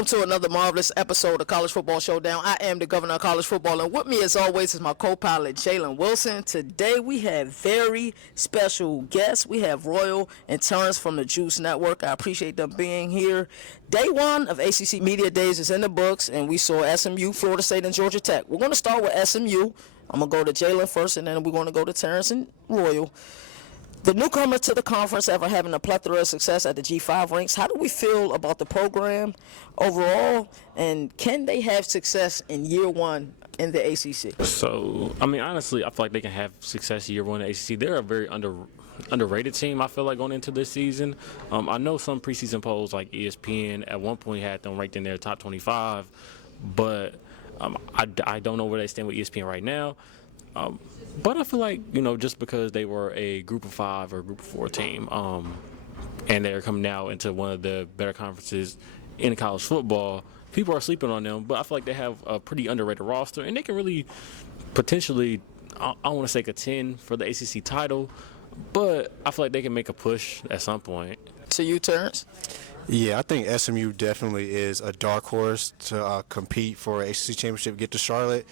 welcome to another marvelous episode of College Football Showdown. I am the governor of college football, and with me as always is my co-pilot Jalen Wilson. Today we have very special guests. We have Royal and Terrence from the Juice Network. I appreciate them being here. Day one of ACC Media Days is in the books, and we saw SMU, Florida State, and Georgia Tech. We're going to start with SMU. I'm going to go to Jalen first, and then we're going to go to Terrence and Royal. The newcomer to the conference after having a plethora of success at the G5 ranks, how do we feel about the program overall, and can they have success in year one in the ACC? So, I mean, honestly, I feel like they can have success year one in the ACC. They're a very underrated team, I feel like, going into this season. I know some preseason polls like ESPN at one point had them ranked in their top 25, but I don't know where they stand with ESPN right now. But I feel like, just because they were a group of five or group of four team, and they're coming now into one of the better conferences in college football, people are sleeping on them. But I feel like they have a pretty underrated roster, and they can really potentially, I want to say, contend for the ACC title. But I feel like they can make a push at some point. To you, Terrence? Yeah, I think SMU definitely is a dark horse to compete for an ACC championship, get to Charlotte.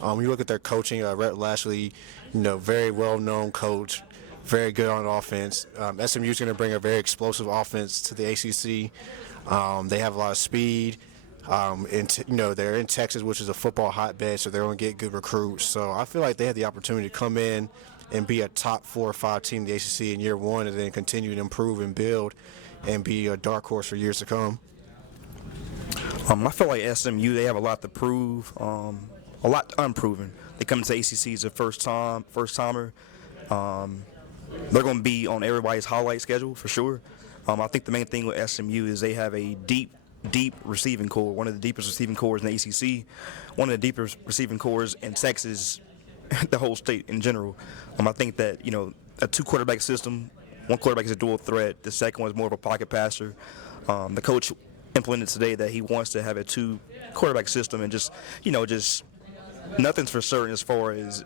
When you look at their coaching, Rhett Lashley, very well-known coach, very good on offense. SMU is going to bring a very explosive offense to the ACC. They have a lot of speed. They're in Texas, which is a football hotbed, so they're going to get good recruits. So I feel like they have the opportunity to come in and be a top 4 or 5 team in the ACC in year one, and then continue to improve and build and be a dark horse for years to come. I feel like SMU, they have a lot to prove. A lot unproven. They come into ACC as a first-timer. They're going to be on everybody's highlight schedule for sure. I think the main thing with SMU is they have a deep receiving core, one of the deepest receiving cores in the ACC, one of the deepest receiving cores in Texas, the whole state in general. I think that, a 2-quarterback system, one quarterback is a dual threat, the second one is more of a pocket passer. The coach implemented today that he wants to have a 2-quarterback system, and just nothing's for certain as far as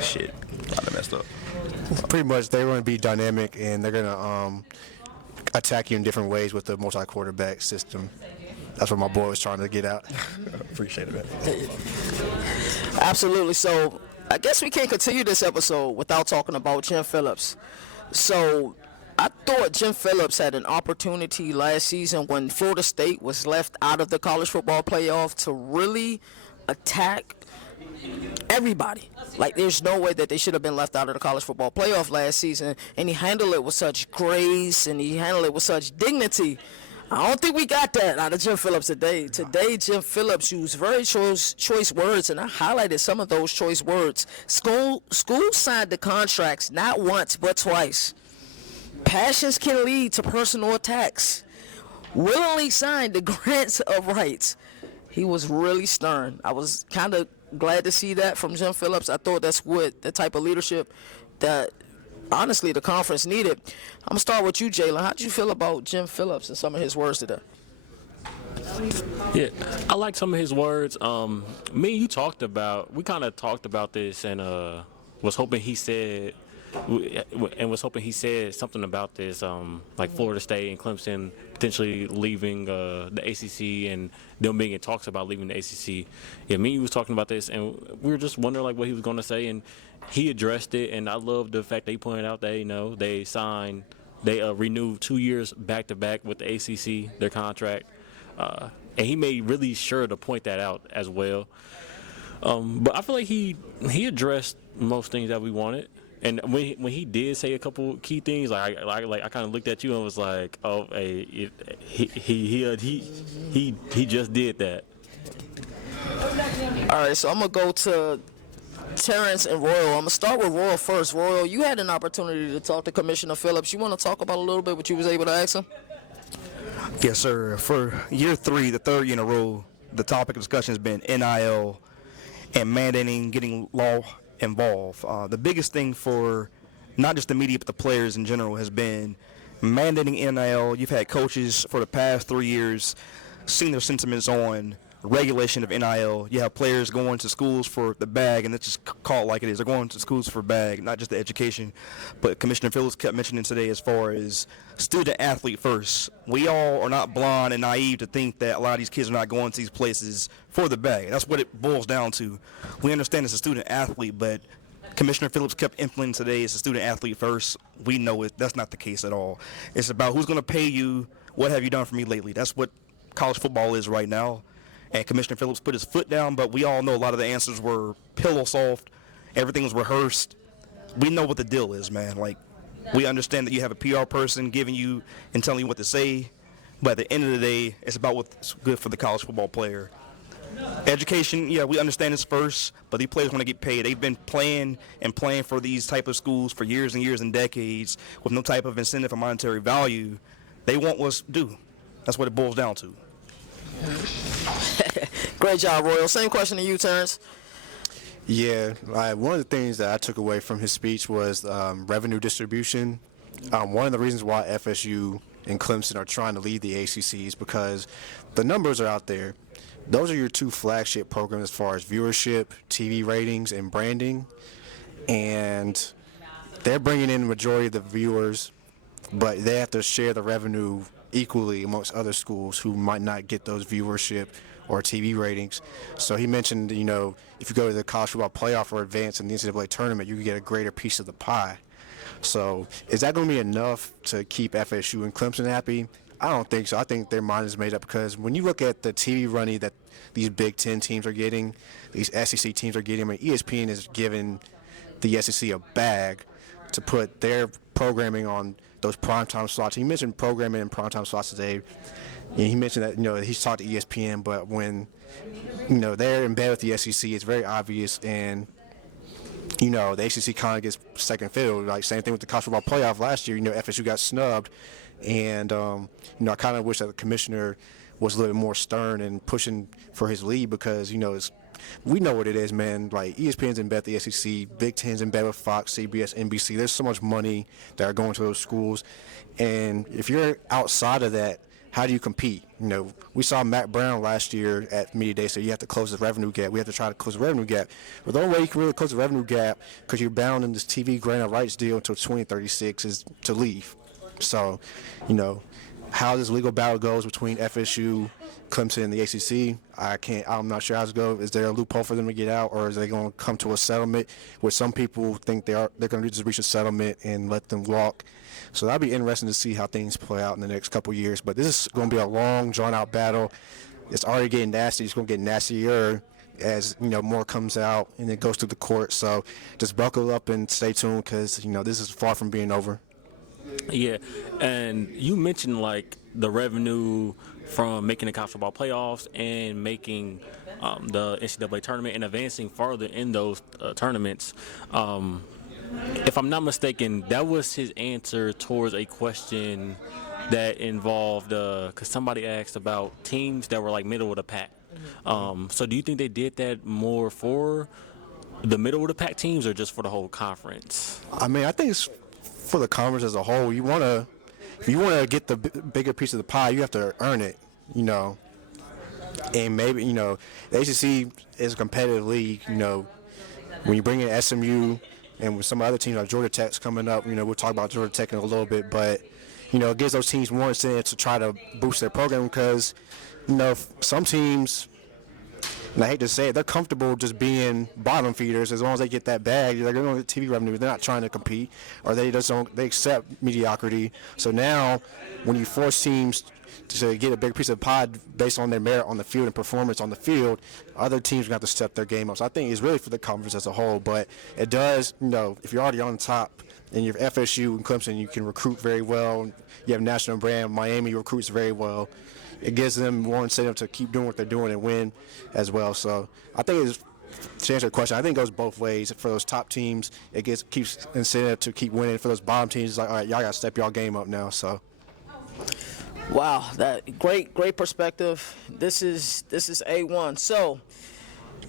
shit. I messed up. Pretty much, they're going to be dynamic, and they're going to attack you in different ways with the multi-quarterback system. That's what my boy was trying to get out. Appreciate it, man. Absolutely. So I guess we can't continue this episode without talking about Jim Phillips. So I thought Jim Phillips had an opportunity last season when Florida State was left out of the college football playoff to really attack everybody. Like, there's no way that they should have been left out of the college football playoff last season, and he handled it with such grace and he handled it with such dignity. I don't think we got that out of Jim Phillips today. Today, Jim Phillips used very choice words, and I highlighted some of those choice words. School signed the contracts not once but twice. Passions can lead to personal attacks. Willingly signed the grants of rights. He was really stern. I was kind of glad to see that from Jim Phillips. I thought that's what the type of leadership that, honestly, the conference needed. I'm going to start with you, Jalen. How did you feel about Jim Phillips and some of his words today? Yeah, I like some of his words. Me and you we kind of talked about this, and was hoping he said something about this, like Florida State and Clemson potentially leaving the ACC, and them being in talks about leaving the ACC. Yeah, me and you was talking about this, and we were just wondering what he was going to say, and he addressed it. And I love the fact that he pointed out that they renewed 2 years back to back with the ACC, their contract, and he made really sure to point that out as well. But I feel like he addressed most things that we wanted. And when he did say a couple key things, I kind of looked at you and was like, oh, hey, he just did that. All right, so I'm gonna go to Terrence and Royal. I'm gonna start with Royal first. Royal, you had an opportunity to talk to Commissioner Phillips. You want to talk about a little bit what you was able to ask him? Yes, sir. For year 3, the third year in a row, the topic of discussion has been NIL and mandating getting law involved. The biggest thing for not just the media but the players in general has been mandating NIL. You've had coaches for the past 3 years sing their sentiments on regulation of NIL. You have players going to schools for the bag, and let's just call it like it is. They're going to schools for bag, not just the education. But Commissioner Phillips kept mentioning today as far as student athlete first. We all are not blind and naive to think that a lot of these kids are not going to these places for the bag. That's what it boils down to. We understand it's a student athlete, but Commissioner Phillips kept implementing today it's a student athlete first. We know that's not the case at all. It's about who's going to pay you, what have you done for me lately. That's what college football is right now. And Commissioner Phillips put his foot down, but we all know a lot of the answers were pillow soft. Everything was rehearsed. We know what the deal is, man. Like, we understand that you have a PR person giving you and telling you what to say, but at the end of the day, it's about what's good for the college football player. Education, yeah, we understand this first, but these players want to get paid. They've been playing for these type of schools for years and years and decades with no type of incentive or monetary value. They want what's due. That's what it boils down to. Great job, Royal. Same question to you, Terrence. Yeah, one of the things that I took away from his speech was revenue distribution. One of the reasons why FSU and Clemson are trying to lead the ACC is because the numbers are out there. Those are your two flagship programs as far as viewership, TV ratings, and branding. And they're bringing in the majority of the viewers, but they have to share the revenue equally amongst other schools who might not get those viewership or TV ratings. So he mentioned, if you go to the college football playoff or advance in the NCAA tournament, you can get a greater piece of the pie. So is that going to be enough to keep FSU and Clemson happy? I don't think so. I think their mind is made up because when you look at the TV money that these Big Ten teams are getting, these SEC teams are getting, ESPN is giving the SEC a bag to put their programming on those primetime slots. He mentioned programming in primetime slots today. He mentioned that, he's talked to ESPN, but when, they're in bed with the SEC, it's very obvious, and, the ACC kind of gets second fiddle. Like, same thing with the college football playoff last year. FSU got snubbed, and, I kind of wish that the commissioner was a little bit more stern and pushing for his lead because, we know what it is, man. Like, ESPN's in bed with the SEC, Big Ten's in bed with Fox, CBS, NBC. There's so much money that are going to those schools, and if you're outside of that, how do you compete? We saw Matt Brown last year at Media Day say you have to close the revenue gap. We have to try to close the revenue gap. But the only way you can really close the revenue gap, because you're bound in this TV grant of rights deal until 2036, is to leave. So, how this legal battle goes between FSU, Clemson, and the ACC, I'm not sure how it's going. Is there a loophole for them to get out, or is they going to come to a settlement? Where some people think they're going to just reach a settlement and let them walk. So that'll be interesting to see how things play out in the next couple of years. But this is going to be a long, drawn-out battle. It's already getting nasty. It's going to get nastier as more comes out and it goes through the court. So just buckle up and stay tuned because this is far from being over. Yeah, and you mentioned like the revenue from making the college football playoffs and making the NCAA tournament and advancing farther in those tournaments. If I'm not mistaken, that was his answer towards a question that involved, because somebody asked about teams that were like middle of the pack. So do you think they did that more for the middle of the pack teams or just for the whole conference? I think it's for the conference as a whole. If you want to get the bigger piece of the pie, you have to earn it, And maybe, the ACC is a competitive league, when you bring in SMU and with some other teams like Georgia Tech's coming up, we'll talk about Georgia Tech in a little bit, but, it gives those teams more incentive to try to boost their program because, some teams, and I hate to say it, they're comfortable just being bottom feeders as long as they get that bag. They're going to get TV revenue. They're not trying to compete, or they accept mediocrity. So now, when you force teams to get a big piece of the pie based on their merit on the field and performance on the field, other teams are going to have to step their game up. So I think it's really for the conference as a whole. But it does, if you're already on top and you're FSU and Clemson, you can recruit very well. You have national brand. Miami recruits very well. It gives them more incentive to keep doing what they're doing and win as well. So I think to answer your question, I think it goes both ways. For those top teams, it keeps incentive to keep winning. For those bottom teams, it's like, all right, y'all got to step y'all game up now. So. Wow, that great perspective. This is A1. So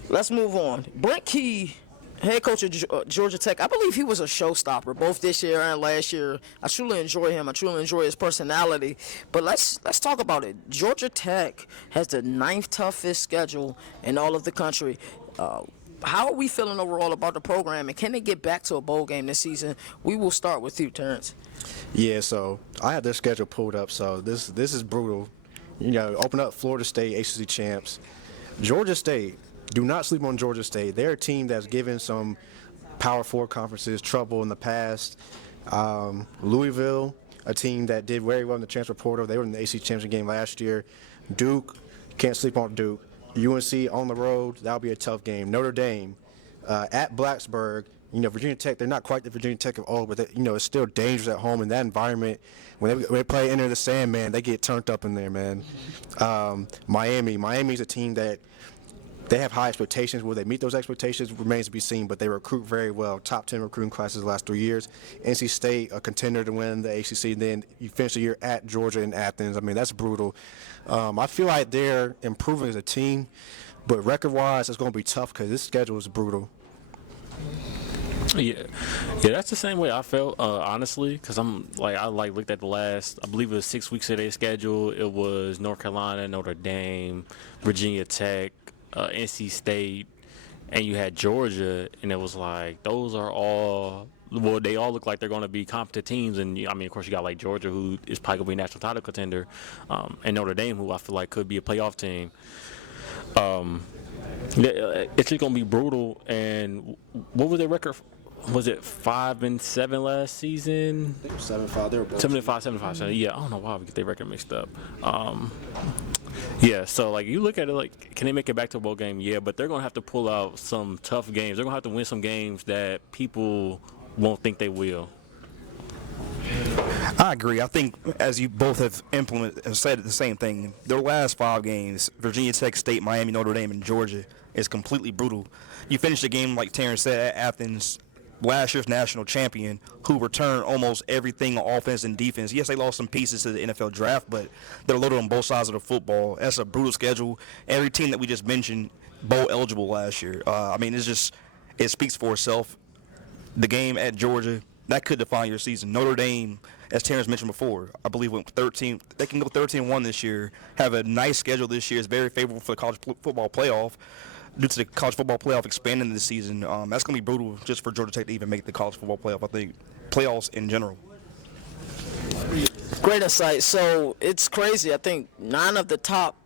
let's move on. Brent Key head coach of Georgia Tech. I believe he was a showstopper both this year and last year. I truly enjoy him. I truly enjoy his personality. But let's talk about it. Georgia Tech has the ninth toughest schedule in all of the country. How are we feeling overall about the program, and can they get back to a bowl game this season? We will start with you, Terrence. Yeah, so I have their schedule pulled up. So this is brutal. Open up Florida State, ACC champs. Georgia State, do not sleep on Georgia State. They're a team that's given some Power Four conferences trouble in the past. Louisville, a team that did very well in the transfer portal. They were in the ACC championship game last year. Duke, can't sleep on Duke. UNC on the road, that'll be a tough game. Notre Dame, at Blacksburg. Virginia Tech, they're not quite the Virginia Tech of old, but it's still dangerous at home in that environment. When they play Enter the Sandman, they get turned up in there, man. Miami's a team that they have high expectations. Will they meet those expectations remains to be seen, but they recruit very well. Top 10 recruiting classes the last 3 years. NC State, a contender to win the ACC. Then you finish the year at Georgia and Athens. I mean, that's brutal. I feel like they're improving as a team, but record-wise, it's going to be tough because this schedule is brutal. Yeah, that's the same way I felt, honestly, because I looked at the last, I believe it was 6 weeks of their schedule. It was North Carolina, Notre Dame, Virginia Tech, NC State, and you had Georgia, and it was like those are all. Well, they all look like they're going to be competent teams, and I mean, of course, you got like Georgia, who is probably going to be a national title contender, and Notre Dame, who I feel like could be a playoff team. It's just going to be brutal. And what was their record? Was it 5-7 last season? I think it was 7-5. They were both 7-5. Yeah, I don't know why we get their record mixed up. Yeah, so like you look at it like, can they make it back to a bowl game? Yeah, but they're gonna have to pull out some tough games. They're gonna have to win some games that people won't think they will. I agree. I think, as you both have implemented and said the same thing, their last 5 games, Virginia Tech, State, Miami, Notre Dame, and Georgia, is completely brutal. You finish the game, like Terrence said, at Athens, last year's national champion, who returned almost everything on offense and defense. Yes, they lost some pieces to the NFL draft, but they're loaded on both sides of the football. That's a brutal schedule. Every team that we just mentioned, bowl eligible last year. It speaks for itself. The game at Georgia, that could define your season. Notre Dame, as Terrence mentioned before, I believe went 13. They can go 13-1 this year. Have a nice schedule this year. It's very favorable for the college football playoff. Due to the college football playoff expanding this season, that's going to be brutal just for Georgia Tech to even make the college football playoff. I think playoffs in general. Great insight. So it's crazy. I think 9 of the top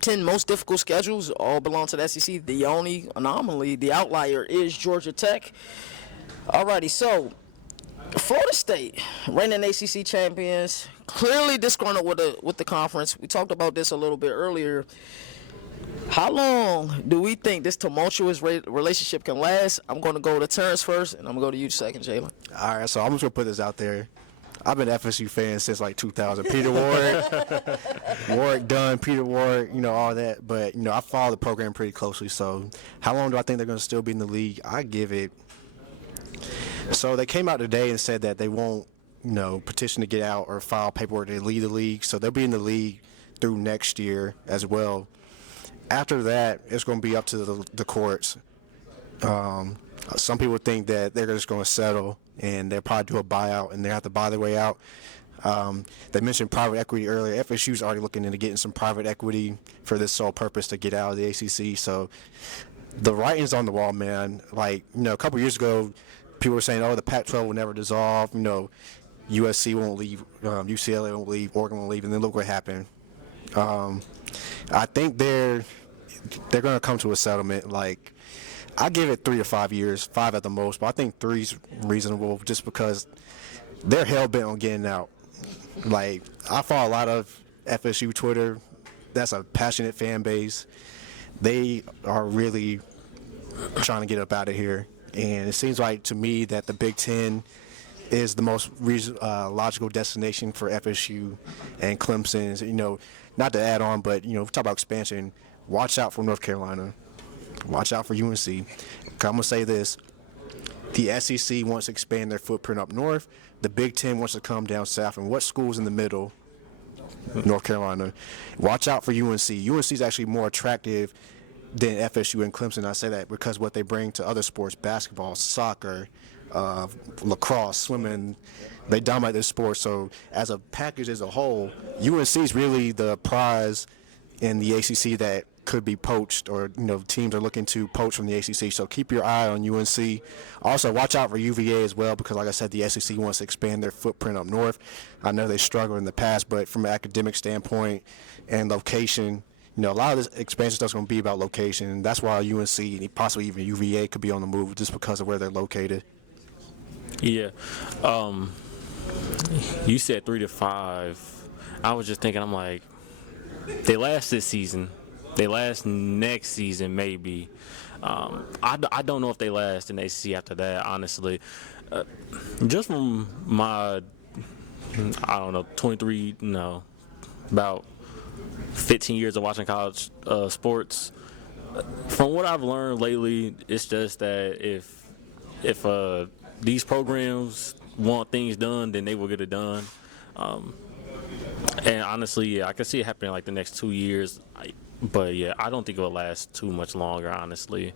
10 most difficult schedules all belong to the SEC. The only anomaly, the outlier, is Georgia Tech. Alrighty, so Florida State, reigning ACC champions, clearly disgruntled with the conference. We talked about this a little bit earlier. How long do we think this tumultuous relationship can last? I'm going to go to Terrence first, and I'm going to go to you second, Jalen. All right, so I'm just going to put this out there. I've been an FSU fan since like 2000. Peter Warwick Dunn, Peter Warwick, all that. But, I follow the program pretty closely. So how long do I think they're going to still be in the league? I give it. So they came out today and said that they won't, petition to get out or file paperwork to leave the league. So they'll be in the league through next year as well. After that, it's going to be up to the courts. Some people think that they're just going to settle and they'll probably do a buyout and they have to buy their way out. They mentioned private equity earlier. FSU's already looking into getting some private equity for this sole purpose to get out of the ACC. So the writing's on the wall, man. Like, a couple years ago, people were saying, the Pac-12 will never dissolve. USC won't leave, UCLA won't leave, Oregon won't leave, and then look what happened. I think they're going to come to a settlement. Like, I give it 3 to 5 years, 5 at the most, but I think 3's reasonable just because they're hell-bent on getting out. Like, I follow a lot of FSU Twitter. That's a passionate fan base. They are really trying to get up out of here. And it seems like to me that the Big Ten is the most logical destination for FSU and Clemson. Not to add on, but, talk about expansion. Watch out for North Carolina. Watch out for UNC. I'm going to say this. The SEC wants to expand their footprint up north. The Big Ten wants to come down south. And what school's in the middle? North Carolina. Watch out for UNC. UNC is actually more attractive than FSU and Clemson. I say that because what they bring to other sports, basketball, soccer, lacrosse, swimming, they dominate this sport. So as a package as a whole, UNC is really the prize in the ACC that could be poached, or teams are looking to poach from the ACC. So keep your eye on UNC. Also, watch out for UVA as well, because like I said, the SEC wants to expand their footprint up north. I know they struggled in the past, but from an academic standpoint and location, a lot of this expansion stuff is going to be about location, and that's why UNC and possibly even UVA could be on the move just because of where they're located. Yeah. You said 3 to 5. I was just thinking, I'm like, they last this season. They last next season, maybe. I don't know if they last in the ACC after that, honestly. Just from my, 23, about 15 years of watching college sports, from what I've learned lately, it's just that if these programs want things done, then they will get it done. And honestly, yeah, I can see it happening like the next 2 years. But yeah, I don't think it will last too much longer, honestly.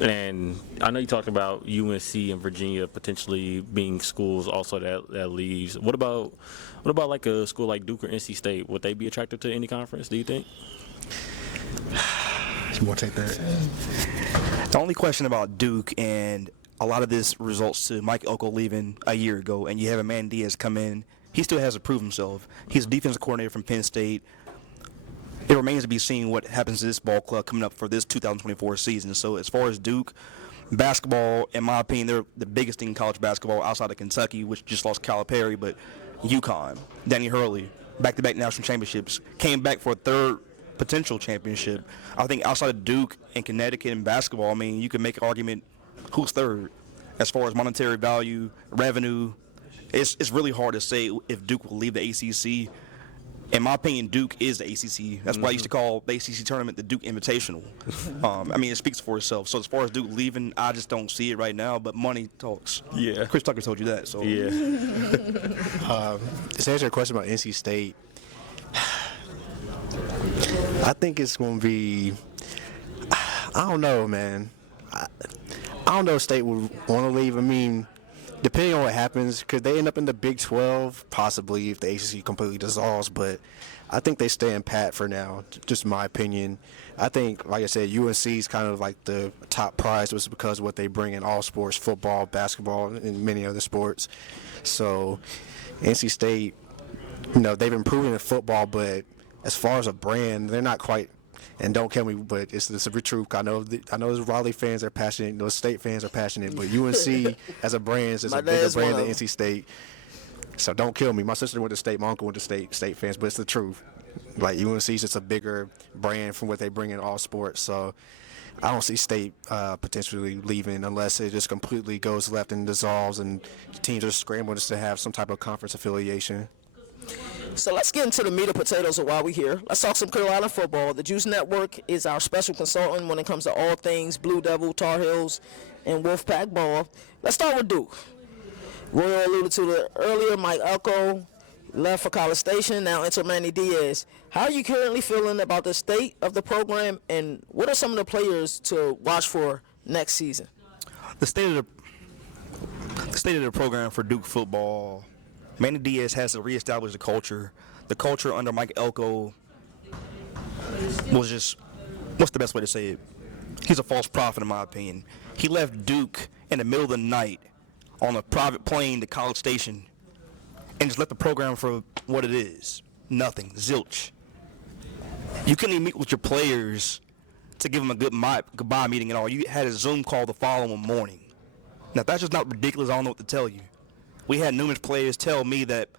And I know you talked about UNC and Virginia potentially being schools also that leaves. What about like a school like Duke or NC State? Would they be attractive to any conference, do you think? We'll take that. The only question about Duke, and a lot of this results to Mike Elko leaving a year ago, and you have Manny Diaz come in. He still has to prove himself. He's a defensive coordinator from Penn State. It remains to be seen what happens to this ball club coming up for this 2024 season. So as far as Duke, basketball, in my opinion, they're the biggest thing in college basketball outside of Kentucky, which just lost Calipari, but UConn, Danny Hurley, back-to-back national championships, came back for a third potential championship. I think outside of Duke and Connecticut in basketball, I mean, you can make an argument who's third as far as monetary value, revenue. It's really hard to say if Duke will leave the ACC. In my opinion, Duke is the ACC. That's why I used to call the ACC tournament the Duke Invitational. I mean, it speaks for itself. So as far as Duke leaving, I just don't see it right now. But money talks. Yeah. Chris Tucker told you that. So Yeah. To answer your question about NC State, I think it's going to be, I don't know, man. I don't know if State would want to leave. I mean, depending on what happens, could they end up in the Big 12? Possibly, if the ACC completely dissolves. But I think they stay in pat for now, just my opinion. I think, like I said, UNC is kind of like the top prize just because of what they bring in all sports, football, basketball, and many other sports. So NC State, they've improved in football, but as far as a brand, they're not quite. And don't kill me, but it's the truth. I know those Raleigh fans are passionate, those State fans are passionate, but UNC as a brand is a bigger brand than NC State. So don't kill me. My sister went to State, my uncle went to State fans, but it's the truth. Like UNC is just a bigger brand from what they bring in all sports. So I don't see State potentially leaving unless it just completely goes left and dissolves and teams are scrambling just to have some type of conference affiliation. So let's get into the meat and potatoes of why we're here. Let's talk some Carolina football. The Juice Network is our special consultant when it comes to all things Blue Devil, Tar Heels, and Wolfpack ball. Let's start with Duke. Roy alluded to it earlier. Mike Elko left for College Station, now enter Manny Diaz. How are you currently feeling about the state of the program, and what are some of the players to watch for next season? the state of the program for Duke football. Manny Diaz has to reestablish the culture. The culture under Mike Elko was just, what's the best way to say it? He's a false prophet in my opinion. He left Duke in the middle of the night on a private plane to College Station and just left the program for what it is. Nothing. Zilch. You couldn't even meet with your players to give them a goodbye meeting and all. You had a Zoom call the following morning. Now, if that's just not ridiculous, I don't know what to tell you. We had numerous players tell me that,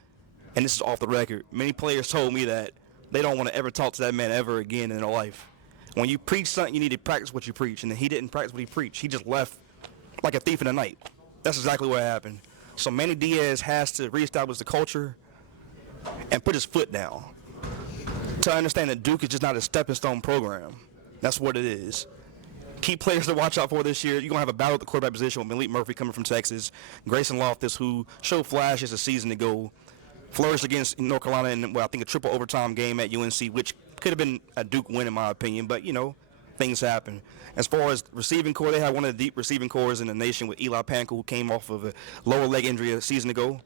and this is off the record, many players told me that they don't want to ever talk to that man ever again in their life. When you preach something, you need to practice what you preach, and he didn't practice what he preached. He just left like a thief in the night. That's exactly what happened. So Manny Diaz has to reestablish the culture and put his foot down to understand that Duke is just not a stepping stone program. That's what it is. Key players to watch out for this year. You're going to have a battle at the quarterback position with Malik Murphy coming from Texas, Grayson Loftus, who showed flashes a season ago, flourished against North Carolina in, I think a triple overtime game at UNC, which could have been a Duke win in my opinion, but things happen. As far as receiving core, they had one of the deep receiving cores in the nation with Eli Pankel, who came off of a lower leg injury a season ago.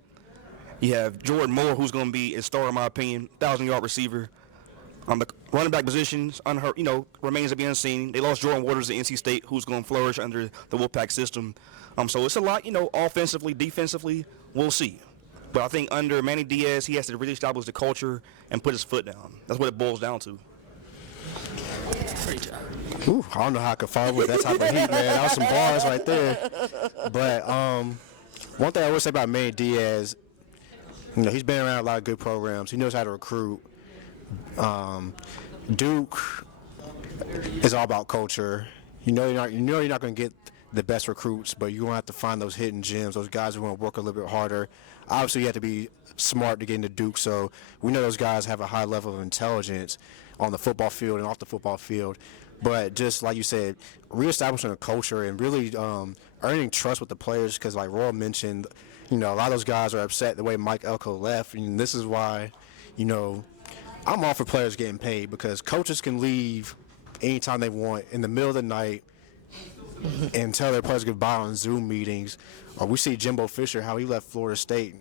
You have Jordan Moore, who's going to be a star in my opinion, 1,000-yard receiver. On the running back positions, remains to be unseen. They lost Jordan Waters at NC State, who's going to flourish under the Wolfpack system. So it's a lot, offensively, defensively, we'll see. But I think under Manny Diaz, he has to really establish the culture and put his foot down. That's what it boils down to. Ooh, I don't know how I could follow with that type of heat, man. That was some bars right there. But one thing I would say about Manny Diaz, he's been around a lot of good programs. He knows how to recruit. Duke is all about culture. You're not going to get the best recruits, but you're going to have to find those hidden gems, those guys who want to work a little bit harder. Obviously, you have to be smart to get into Duke, so we know those guys have a high level of intelligence on the football field and off the football field. But just like you said, reestablishing a culture and really earning trust with the players, because like Roy mentioned, a lot of those guys are upset the way Mike Elko left, and this is why, I'm all for players getting paid, because coaches can leave anytime they want in the middle of the night and tell their players goodbye on Zoom meetings. Or we see Jimbo Fisher, how he left Florida State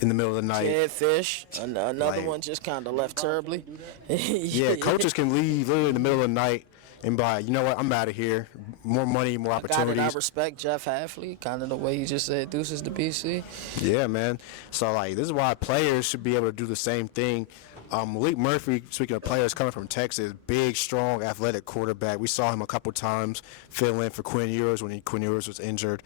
in the middle of the night. Jed Fish, another one just kind of left terribly. Yeah, coaches can leave literally in the middle of the night and be like, you know what, I'm out of here. More money, more opportunities. I respect Jeff Hafley, kind of the way he just said deuces to BC. Yeah, man. So, this is why players should be able to do the same thing. Malik Murphy, speaking of players coming from Texas, big, strong, athletic quarterback. We saw him a couple times fill in for Quinn Ewers when Quinn Ewers was injured.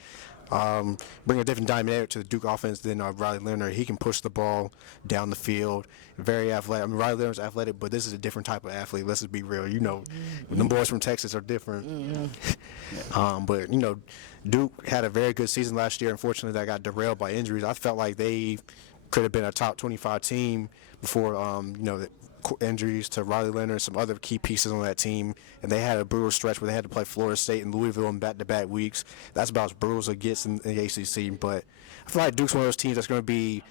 Bring a different dynamic to the Duke offense than Riley Leonard. He can push the ball down the field. Very athletic. Riley Leonard's athletic, but this is a different type of athlete. Let's just be real. Them boys from Texas are different. Mm-hmm. But Duke had a very good season last year. Unfortunately, that got derailed by injuries. I felt like they could have been a top 25 team before, the injuries to Riley Leonard and some other key pieces on that team, and they had a brutal stretch where they had to play Florida State and Louisville in back-to-back weeks. That's about as brutal as it gets in the ACC. But I feel like Duke's one of those teams that's going to be,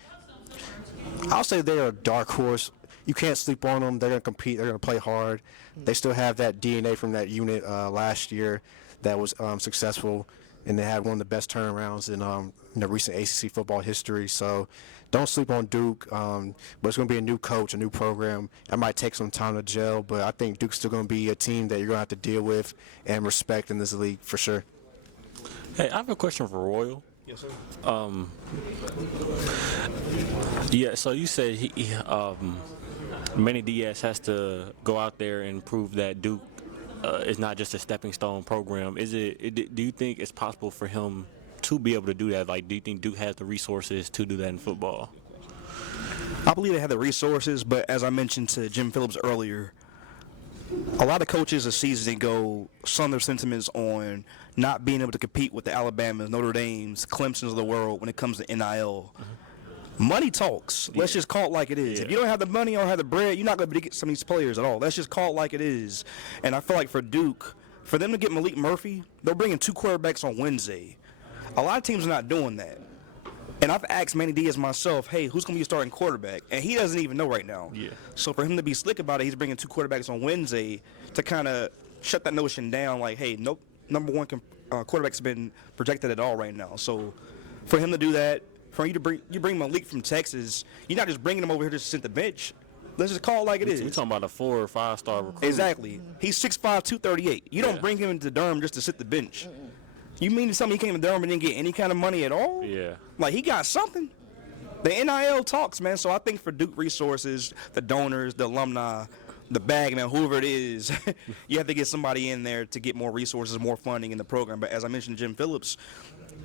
I'll say they're a dark horse. You can't sleep on them. They're going to compete. They're going to play hard. They still have that DNA from that unit last year that was successful, and they had one of the best turnarounds in recent ACC football history. So don't sleep on Duke, but it's going to be a new coach, a new program. It might take some time to gel, but I think Duke's still going to be a team that you're going to have to deal with and respect in this league for sure. Hey, I have a question for Royal. Yes, sir. Yeah, so you said Manny Diaz has to go out there and prove that Duke is not just a stepping stone program. Do you think it's possible for him to be able to do that? Do you think Duke has the resources to do that in football? I believe they have the resources, but as I mentioned to Jim Phillips earlier, a lot of coaches a season ago sun their sentiments on not being able to compete with the Alabamas, Notre Dames, Clemsons of the world when it comes to NIL. Mm-hmm. Money talks. Let's just call it like it is. Yeah. If you don't have the money or have the bread, you're not going to be able to get some of these players at all. Let's just call it like it is. And I feel like for Duke, for them to get Malik Murphy, they're bringing 2 quarterbacks on Wednesday. A lot of teams are not doing that. And I've asked Manny Diaz myself, hey, who's going to be your starting quarterback? And he doesn't even know right now. Yeah. So for him to be slick about it, he's bringing 2 quarterbacks on Wednesday to kind of shut that notion down like, hey, no number one quarterback's been projected at all right now. So for him to do that, for you to bring Malik from Texas, you're not just bringing him over here just to sit the bench. Let's just call it like it is. We're talking about a 4 or 5 star recruit. Exactly. He's 6'5", 238. You don't bring him into Durham just to sit the bench. You mean to tell me he came to Durham and didn't get any kind of money at all? Yeah. Like, he got something. The NIL talks, man. So I think for Duke resources, the donors, the alumni, the bag, man, whoever it is, you have to get somebody in there to get more resources, more funding in the program. But as I mentioned, Jim Phillips,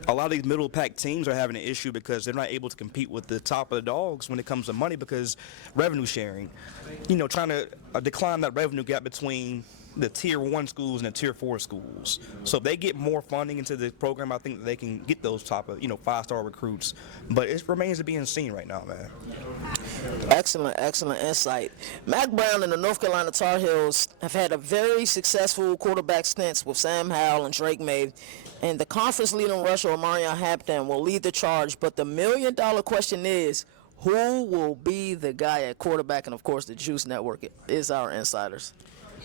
a lot of these middle-pack teams are having an issue because they're not able to compete with the top of the dogs when it comes to money because revenue sharing. Trying to decline that revenue gap between the Tier 1 schools and the Tier 4 schools. So if they get more funding into the program, I think that they can get those top of, 5-star recruits. But it remains to be seen right now, man. Excellent insight. Mack Brown and the North Carolina Tar Heels have had a very successful quarterback stints with Sam Howell and Drake May, and the conference leading rusher Omarion Hampton will lead the charge. But the $1 million question is, Who will be the guy at quarterback? And of course, the Juice Network is our insiders.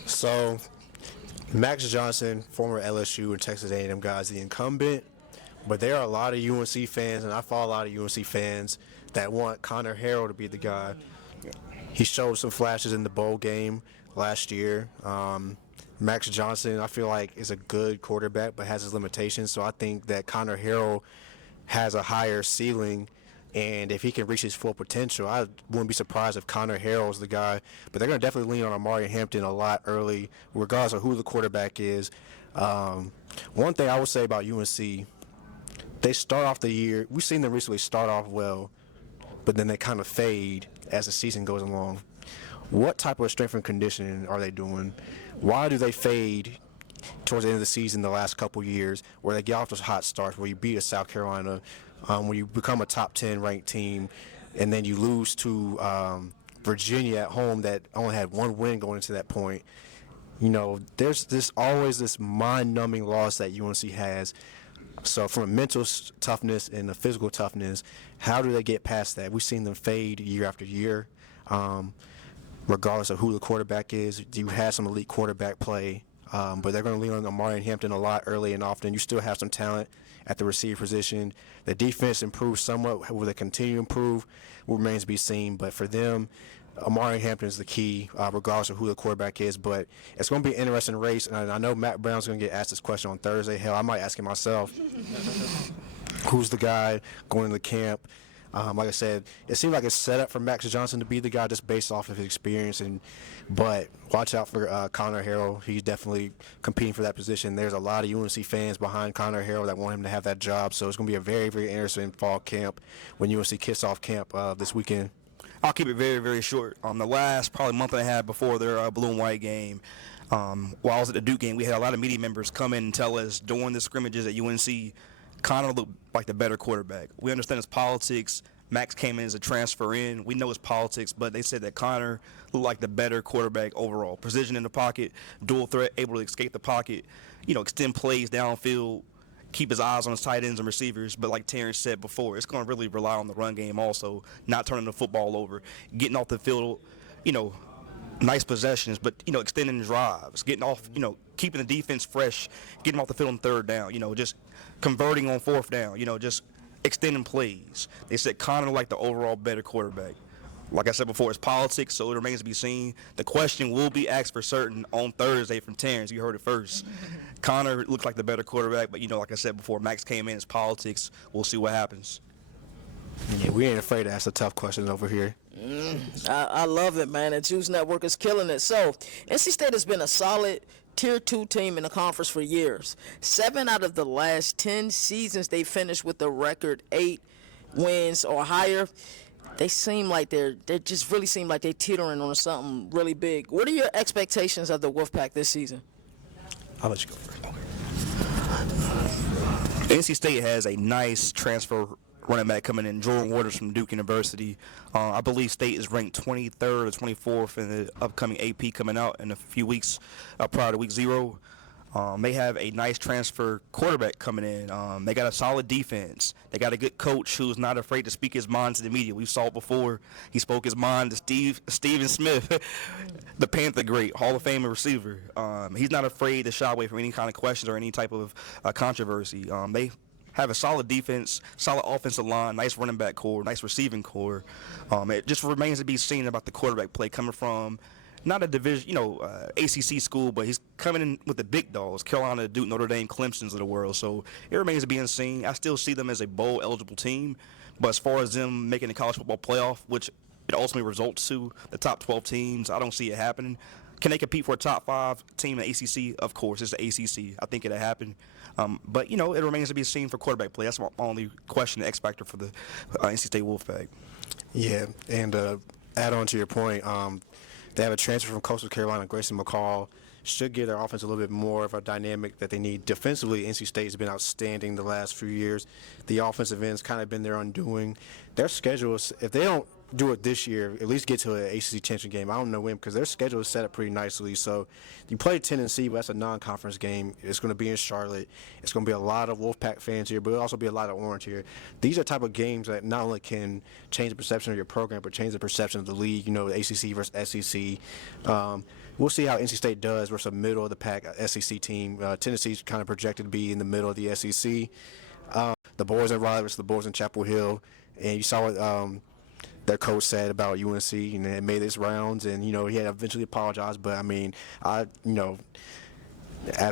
So, Max Johnson, former LSU and Texas A&M guy, is the incumbent. But there are a lot of UNC fans, and I follow a lot of UNC fans that want Connor Harrell to be the guy. He showed some flashes in the bowl game last year. Max Johnson, I feel like, is a good quarterback, but has his limitations. So I think that Connor Harrell has a higher ceiling, and if he can reach his full potential, I wouldn't be surprised if Connor Harrell is the guy. But they're going to definitely lean on Amari Hampton a lot early, regardless of who the quarterback is. One thing I would say about UNC, they start off the year, we've seen them recently start off well, but then they kind of fade as the season goes along. What type of strength and conditioning are they doing? Why do they fade towards the end of the season the last couple years, where they get off those hot starts, where you beat a South Carolina, where you become a top 10 ranked team, and then you lose to Virginia at home that only had one win going into that point? You know, there's always this mind-numbing loss that UNC has. So from a mental toughness and a physical toughness, how do they get past that? We've seen them fade year after year, regardless of who the quarterback is. You have some elite quarterback play, but they're going to lean on Amari Hampton a lot early and often. You still have some talent at the receiver position. The defense improved somewhat. Will they continue to improve? Remains to be seen. But for them, Amari Hampton is the key, regardless of who the quarterback is. But it's going to be an interesting race, and I know Matt Brown's going to get asked this question on Thursday. Hell, I might ask him myself. Who's the guy going into camp? Like I said, it seems like it's set up for Max Johnson to be the guy just based off of his experience. But watch out for Connor Harrell. He's definitely competing for that position. There's a lot of UNC fans behind Connor Harrell that want him to have that job. So it's going to be a very, very interesting fall camp when UNC kicks off camp this weekend. I'll keep it very, very short. The last probably month and a half before their blue and white game, while I was at the Duke game, we had a lot of media members come in and tell us during the scrimmages at UNC, Connor looked like the better quarterback. We understand it's politics. Max came in as a transfer in. We know it's politics, but they said that Connor looked like the better quarterback overall. Precision in the pocket, dual threat, able to escape the pocket, extend plays downfield, keep his eyes on his tight ends and receivers. But like Terrence said before, it's going to really rely on the run game also, not turning the football over, getting off the field, nice possessions, but, extending drives, getting off, keeping the defense fresh, getting off the field on third down, just converting on fourth down, just extending plays. They said Connor like the overall better quarterback. Like I said before, it's politics, so it remains to be seen. The question will be asked for certain on Thursday from Terrence. You heard it first. Connor looked like the better quarterback, but, like I said before, Max came in as politics. We'll see what happens. Yeah, we ain't afraid to ask the tough questions over here. I love it, man. The Juice Network is killing it. So, NC State has been a solid Tier 2 team in the conference for years. 7 out of the last 10 seasons, they finished with a record 8 wins or higher. They seem like they just really seem like they're teetering on something really big. What are your expectations of the Wolfpack this season? I'll let you go first. NC State has a nice transfer running back coming in, Jordan Waters from Duke University. I believe State is ranked 23rd or 24th in the upcoming AP coming out in a few weeks prior to week 0. They have a nice transfer quarterback coming in. They got a solid defense. They got a good coach who's not afraid to speak his mind to the media. We saw it before. He spoke his mind to Steven Smith, the Panther great, Hall of Fame receiver. He's not afraid to shy away from any kind of questions or any type of controversy. They have a solid defense, solid offensive line, nice running back core, nice receiving core. It just remains to be seen about the quarterback play coming from not a division, ACC school, but he's coming in with the big dogs, Carolina, Duke, Notre Dame, Clemson's of the world. So it remains to be seen. I still see them as a bowl-eligible team, but as far as them making the college football playoff, which it ultimately results to the top 12 teams, I don't see it happening. Can they compete for a top 5 team in the ACC? Of course, it's the ACC. I think it'll happen. But, it remains to be seen for quarterback play. That's my only question, the X factor for the NC State Wolfpack. Yeah, and add on to your point, they have a transfer from Coastal Carolina, Grayson McCall. Should give their offense a little bit more of a dynamic that they need. Defensively, NC State has been outstanding the last few years. The offensive end's kind of been their undoing. Their schedules, if they don't do it this year, at least get to an ACC championship game. I don't know when because their schedule is set up pretty nicely. So you play Tennessee, but that's a non-conference game. It's going to be in Charlotte. It's going to be a lot of Wolfpack fans here, but it'll also be a lot of Orange here. These are the type of games that not only can change the perception of your program, but change the perception of the league. You know, the ACC versus SEC. We'll see how NC State does versus a middle-of-the-pack SEC team. Tennessee's kind of projected to be in the middle of the SEC. The boys in Raleigh versus the boys in Chapel Hill. And you saw what their coach said about UNC, and they made this rounds, and he had to eventually apologized. But I mean, as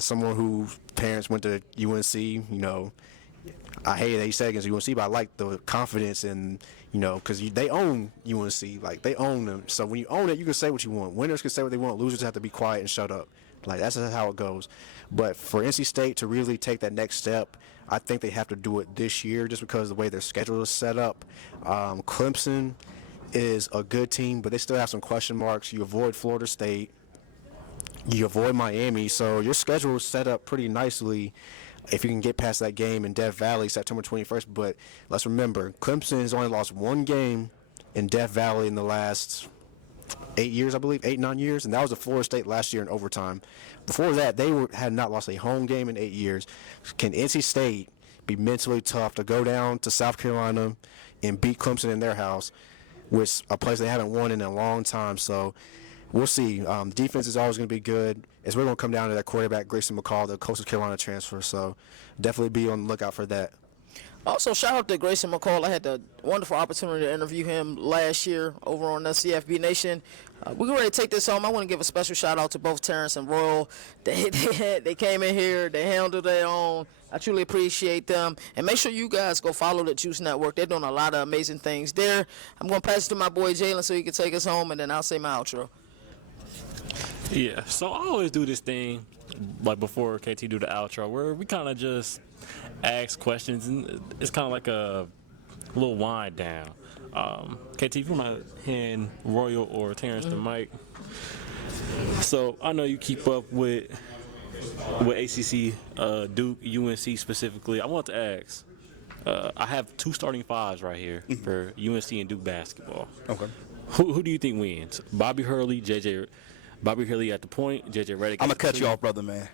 someone whose parents went to UNC, I hated that he said against UNC, but I like the confidence and because they own UNC, like they own them. So when you own it, you can say what you want. Winners can say what they want. Losers have to be quiet and shut up. Like that's how it goes. But for NC State to really take that next step, I think they have to do it this year just because of the way their schedule is set up. Clemson is a good team, but they still have some question marks. You avoid Florida State. You avoid Miami. So your schedule is set up pretty nicely if you can get past that game in Death Valley September 21st. But let's remember, Clemson has only lost one game in Death Valley in the last 8 years, I believe, 8-9 years, and that was at Florida State last year in overtime. Before that, they had not lost a home game in 8 years. Can NC State be mentally tough to go down to South Carolina and beat Clemson in their house, which a place they haven't won in a long time? So we'll see. Defense is always going to be good. It's really going to come down to that quarterback, Grayson McCall, the Coastal Carolina transfer. So definitely be on the lookout for that. Also, shout out to Grayson McCall. I had the wonderful opportunity to interview him last year over on the CFB Nation. We're ready to take this home. I want to give a special shout out to both Terrence and Royal. They came in here. They handled their own. I truly appreciate them. And make sure you guys go follow the Juice Network. They're doing a lot of amazing things there. I'm going to pass it to my boy Jalen so he can take us home, and then I'll say my outro. Yeah, so I always do this thing, like before KT do the outro, where we kind of just ask questions, and it's kind of like a little wind down. KT, if you want to hand Royal or Terrence the mic. So I know you keep up with ACC, Duke, UNC specifically. I want to ask, I have two starting fives right here for UNC and Duke basketball. Okay. Who do you think wins? Bobby Hurley at the point, JJ Redick. I'm gonna cut you off, brother, man.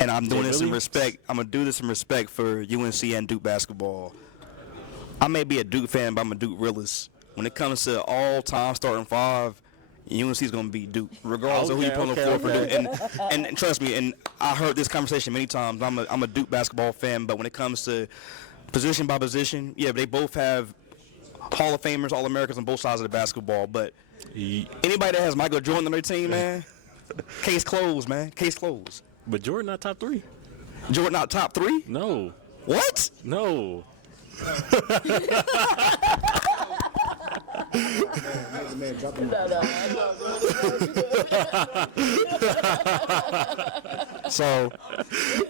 And I'm doing this in respect. I'm gonna do this in respect for UNC and Duke basketball. I may be a Duke fan, but I'm a Duke realist. When it comes to all-time starting five, UNC is gonna beat Duke, regardless of who you put on the floor for Duke. And trust me, and I heard this conversation many times. I'm a Duke basketball fan, but when it comes to position by position, yeah, they both have Hall of Famers, All-Americans on both sides of the basketball, but anybody that has Michael Jordan on their team, man, case closed, man. Case closed. But Jordan not top three. Jordan not top three? No. What? No. So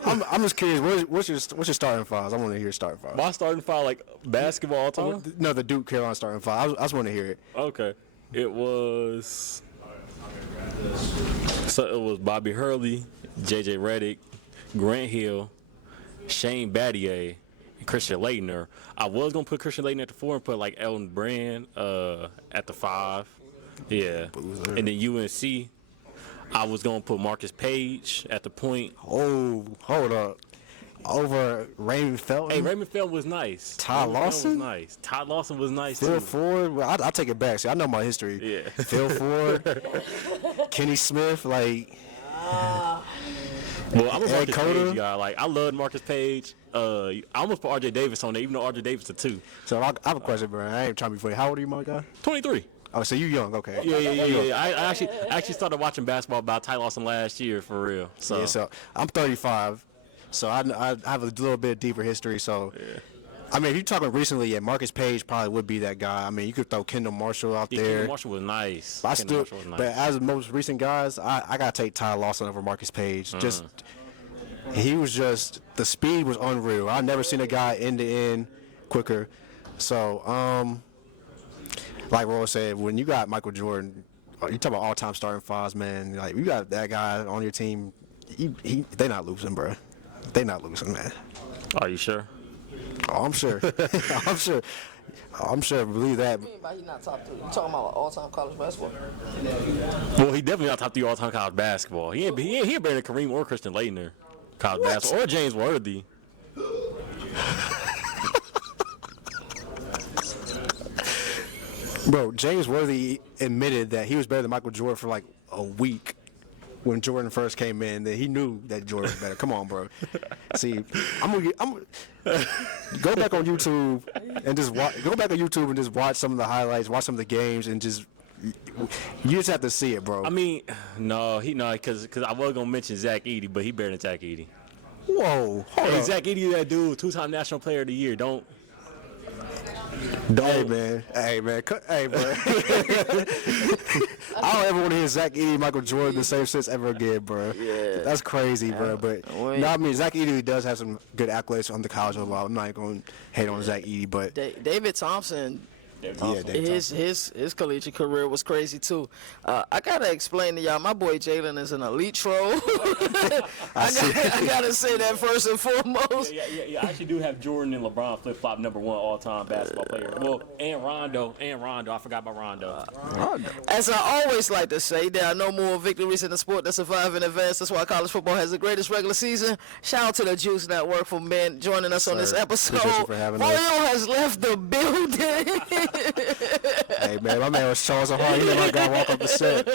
I'm just curious. What's your starting fives? I want to hear starting fives. My starting five, like basketball all time? No, the Duke Carolina starting five. I just want to hear it. Okay. It was Bobby Hurley, JJ Redick, Grant Hill, Shane Battier, and Christian Laettner. I was gonna put Christian Laettner at the 4 and put like Elton Brand at the 5. Yeah. And then UNC, I was gonna put Marcus Page at the point. Oh, hold up. Over Raymond Felton? Hey, Raymond Felton was nice. Todd Lawson? Was nice. Todd Lawson was nice Phil too. Ford? Well, I'll take it back. See, I know my history. Yeah. Phil Ford, Kenny Smith, like. Well, I'm a Marcus Cota. Page guy. Like, I love Marcus Page. I almost put R.J. Davis on there, even though R.J. Davis is a 2. So I have a question, bro. I ain't trying to be funny. How old are you, my guy? 23. Oh, so you young? Okay. Yeah. I actually started watching basketball about Ty Lawson last year, for real. So, Yeah, so I'm 35. So I have a little bit deeper history. So, yeah. I mean, if you're talking recently, yeah, Marcus Page probably would be that guy. I mean, you could throw Kendall Marshall out there. Kendall Marshall was nice. But as the most recent guys, I gotta take Ty Lawson over Marcus Page. He was just, the speed was unreal. I've never seen a guy end to end quicker. So, like Roy said, when you got Michael Jordan, you talk about all-time starting fives, man. Like, you got that guy on your team, they not losing, bro. They not losing, man. Are you sure? Oh, I'm sure. I'm sure. I'm sure, believe that. What do you mean by he not top 3? You talking about all-time college basketball? Well, he definitely not top 3 all-time college basketball. He ain't better than Kareem or Christian Laettner. College basketball. Or James Worthy. Bro, James Worthy admitted that he was better than Michael Jordan for like a week when Jordan first came in. That he knew that Jordan was better. Come on, bro. See, I'm go back on YouTube and just watch some of the highlights, watch some of the games, and just you just have to see it, bro. I mean, because I was gonna mention Zach Edey, but he better than Zach Edey. Whoa, hold Hey, on. Zach Edey, that dude, 2-time National Player of the Year. Don't. Hey man, hey, bro. I don't ever want to hear Zach Edey, Michael Jordan the same sense ever again, bro. Yeah. That's crazy, bro. But no, I mean Zach Edey does have some good accolades on the college level. I'm not going to hate on Zach Edey, but David Thompson. yeah, Dave His collegiate career was crazy too. I gotta explain to y'all, my boy Jalen is an elite troll. I gotta say that first and foremost. Yeah. I actually do have Jordan and LeBron flip-flop #1 all-time basketball player. Well, and Rondo. I forgot about Rondo. As I always like to say, there are no more victories in the sport that survive in advance. That's why college football has the greatest regular season. Shout out to the Juice Network for joining us on this episode. Appreciate you for having us. Mario has left the building. Hey man, my man was Charles Hart. He never got to walk up the set.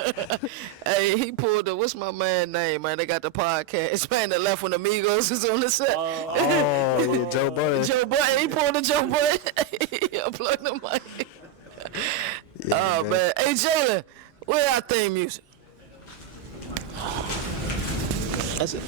Hey, he pulled the, what's my man name, man? They got the podcast, man, that left when the Migos is on the set. Oh, yeah, Joe Budden. Joe Budden, he pulled the Joe Budden. He unplugged the mic. Yeah, Man. Hey, Jalen, where our theme music? That's it.